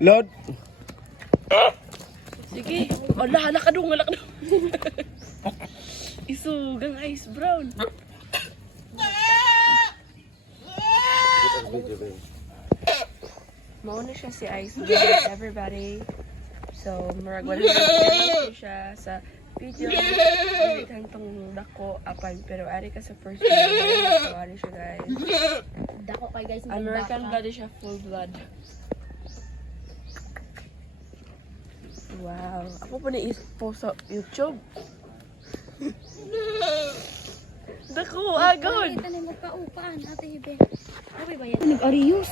Lord. Sige. Ala, ala ka dong, ala ka dong. Isugang ice brown. Mauna siya si Ice Brown, everybody. So, marag wala na siya sa video. Hindi tong dako apay, pero ari ka sa first video. So, ari siya guys. Dako kay guys. American blood siya, full blood. Wow. Ako pa na-post sa YouTube. Dako, agad. Ito na magpaupan, ate Ibe. Abi ba yan? Nag-arius.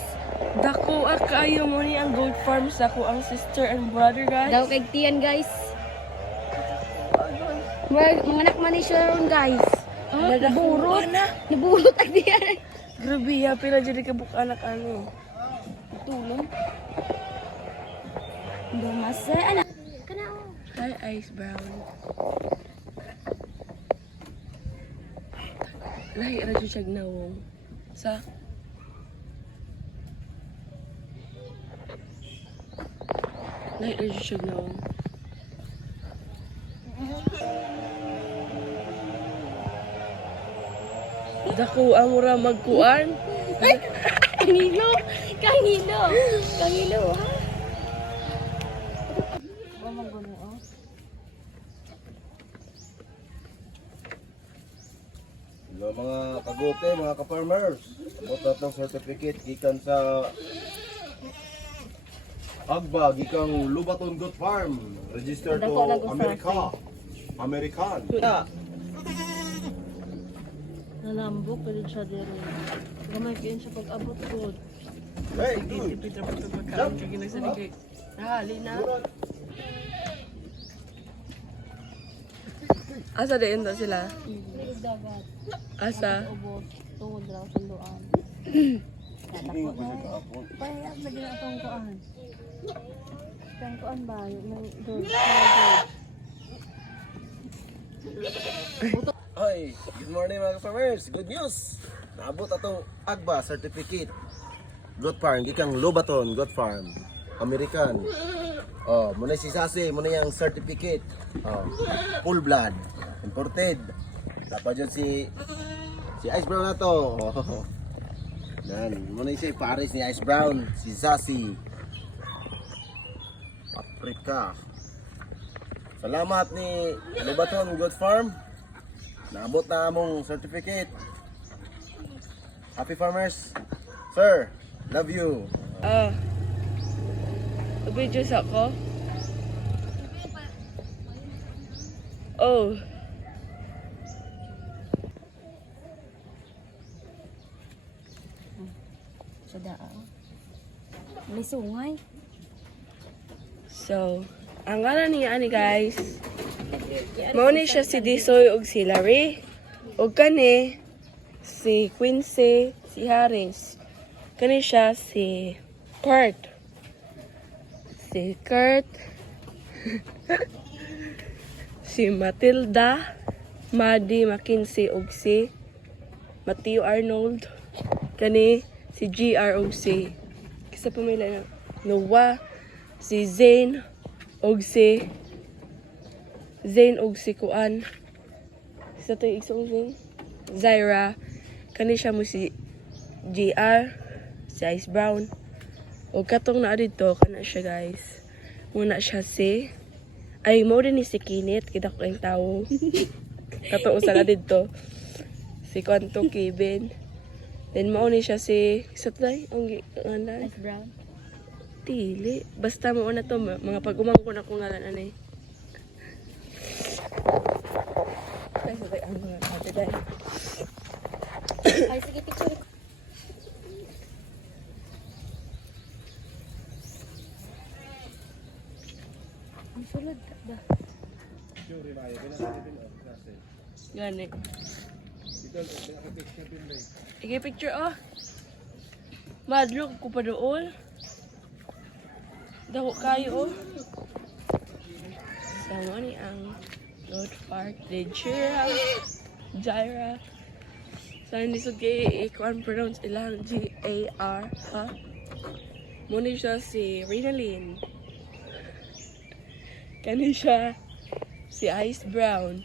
Dako, kayo mo ni ang goat farm sa ko ang sister and brother, guys. Daw kay Tian guys. Manganak man ni siya ron guys. Naburot. Naburot ang Tian. Grabe, ya, pila dyan ka anak ano. Tulong. Dumasa. Anak. Kana o. Hi, Ice Brown. Lahi, radyo siya gnawong. Sa? Lahi, radyo siya gnawong. Dako, ang mura magkuan. Kangilo. Kangilo. Kangilo ha. Hello mga kagote, mga ka-farmers. Butot ng certificate gikan sa Agba, gikang Lubaton Goat Farm. Registered to America. American. Nalambok, pero siya din. Gamay kayo siya pag-abot ko. Hey, good. Pitra pa ito pagkain. Kaya ginagsabi kay, hali na. Asa din to sila? Dagat. Asa? Ubos. Tungod raw sa luan. Pahayag na gina itong kuan. Kang kuan ba? Yung George. Hi, good morning mga ka-farmers. Good news. Naabot atong Agba certificate. Goat Farm, gikang Lubaton Goat Farm. American. Oh, muna si Sasi, muna yung certificate. Oh, full blood. Imported. Dapat dyan si Ice Brown na to. Oh. Yan, muna si Paris ni Ice Brown. Si Sasi. Paprika. Salamat ni Lubaton Goat Farm. Naabot na among certificate. Happy farmers. Sir, love you. Videos ako. Oh. Sa daan. May sungay. So, ang ngalan niya ani guys. Mao ni siya si Disoy ug si Larry. Ug kani si Quincy, si Harris. Kani siya si Kurt. Si Kurt. Si Matilda, Maddie Mackenzie ug si Matthew Arnold. Kani si GR ug si kisa pamilya na Noah, si Zane ug si Kuan. Sa tayo isang Zane. Zaira. Kani siya mo si GR, si Ice Brown. O katong na dito, kana siya guys. Muna siya si, ay mo din ni si Kinit, kita ko yung tao. Katong usa na dito. Si Kwanto Kevin. Then mauni siya si, sa tayo, ang ngalan. Ice Brown. Dili. Basta mo na to, mga pag-umang ko na kung ngalan anay. Ay, sa tayo, ang mga katiday. Ay, sige, picture. Ang sulod ba? Gani. Sige, picture, oh. Madlo ko pa doon. Dako kayo, oh. Sama ni ang Goat Park. Jaira. Sa hindi sa gay, ikuan pronounce ilang G-A-R, ha? Muna siya si Rinalyn. Kani siya si Ice Brown.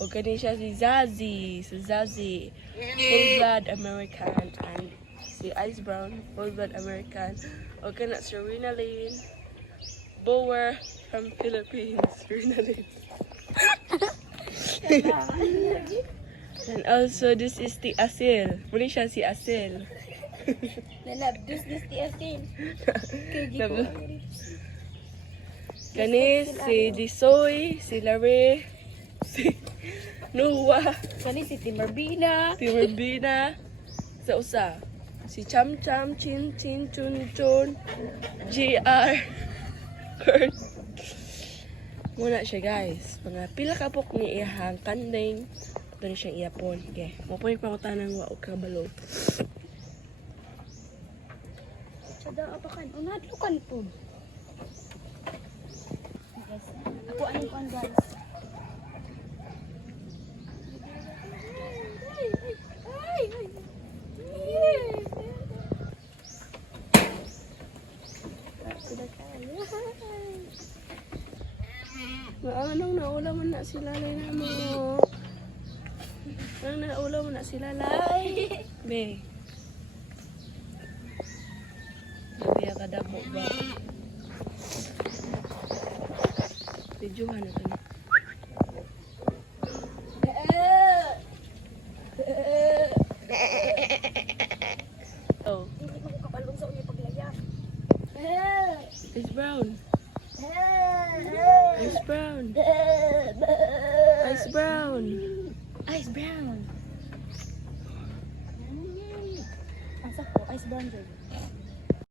O kani siya si Zazie. Si Zazie, full-blood American. And si Ice Brown, full-blood American. O kana si Rinalyn, Bower from Philippines. Rinalyn. And also, this is the Asil. Muna siya si Asil. Nalabdus this the asin. Kani si Disoy, si Larry, si Noah, Kani si Timarbina. si Marbina, sa usa, si Cham Cham, Chin Chin, Chun Chun, GR, Kurt. Muna siya guys. Mga pila ka pok ni iyahang kanding. Ito na siyang iyapon. Okay. Mapunin pa ko tanang wa o kabalo. Sada apakan. Unadlukan po. Guys, ako anong kuan guys. Anong naula mo na si Lalay na mo? Anong naula mo na si Lalay? Be. Nabiya ka dabo ba? Videohan na to na. Oh. Hindi mo kapalong sa unya paglayas. Ice Brown. Ice Brown. Ice Brown. Ice brown. Asa ko, ice brown.